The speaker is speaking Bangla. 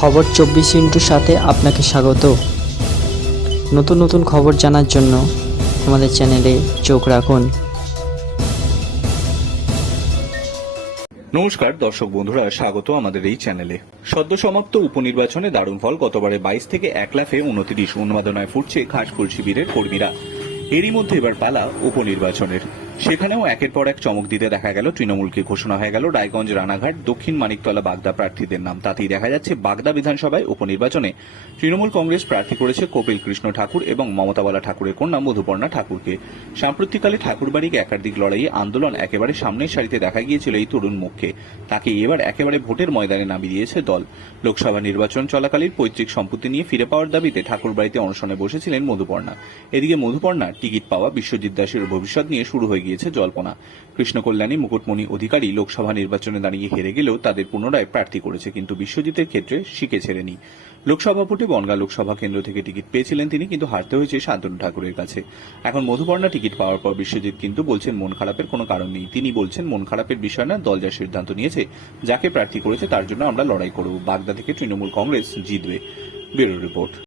খবর চব্বিশ ইন্টুর সাথে আপনাকে স্বাগত। নতুন নতুন খবর জানার জন্য আমাদের চ্যানেলে চোখ রাখুন। নমস্কার, দর্শক বন্ধুরা, স্বাগত আমাদের এই চ্যানেলে। সদ্য সমাপ্ত উপনির্বাচনে দারুণ ফল গতবারে বাইশ থেকে এক লাফে উনত্রিশ উন্মাদনায় ফুটছে ঘাসফুল শিবিরের কর্মীরা। এরই মধ্যে এবার পালা উপনির্বাচনের। সেখানেও একের পর এক চমক দিতে দেখা গেল, তৃণমূলকে ঘোষণা হয়ে গেল, রায়গঞ্জ, রানাঘাট, দক্ষিণ মানিকতলা বাগদা প্রার্থীদের নাম। তাতেই দেখা যাচ্ছে বাগদা বিধানসভায় উপনির্বাচনে তৃণমূল কংগ্রেস প্রার্থী করেছে কপিল কৃষ্ণ ঠাকুর এবং মমতাবালা ঠাকুরের কন্যা মধুপর্ণা ঠাকুরকে। সাম্প্রতিককালে ঠাকুরবাড়িকে একাধিক লড়াইয়ে আন্দোলন একেবারে সামনের সারিতে দেখা গিয়েছিল এই তরুণ মুখকে। তাকে এবার একেবারে ভোটের ময়দানে নামিয়ে দিয়েছে দল। লোকসভা নির্বাচন চলাকালীন পৈতৃক সম্পত্তি নিয়ে ফিরে পাওয়ার দাবিতে ঠাকুরবাড়িতে অনশনে বসেছিলেন মধুপর্ণা। এদিকে মধুপর্ণা টিকিট পাওয়া বিশ্বজিৎ দাসের ভবিষ্যৎ নিয়ে শুরু হয়ে গিয়েছে জল্পনা। কৃষ্ণ কল্যাণী মুকুটমণি অধিকারী লোকসভা নির্বাচনে দাঁড়িয়ে হেরে গেলেও তাদের পুনরায় প্রার্থী করেছে, কিন্তু বিশ্বজিতের ক্ষেত্রে শিখে ছেড়েনি। লোকসভা ভোটে বনগা লোকসভা কেন্দ্র থেকে টিকিট পেয়েছিলেন তিনি, কিন্তু হারতে হয়েছে শান্তনু ঠাকুরের কাছে। এখন মধুপর্ণা টিকিট পাওয়ার পর বিশ্বজিৎ কিন্তু বলছেন মন খারাপের কোনো কারণ নেই। তিনি বলছেন, মন খারাপের বিষয় না, দল যা সিদ্ধান্ত নিয়েছে, যাকে প্রার্থী করেছে তার জন্য আমরা লড়াই করব। বাগদা থেকে তৃণমূল কংগ্রেস জিতবে। Bureau report.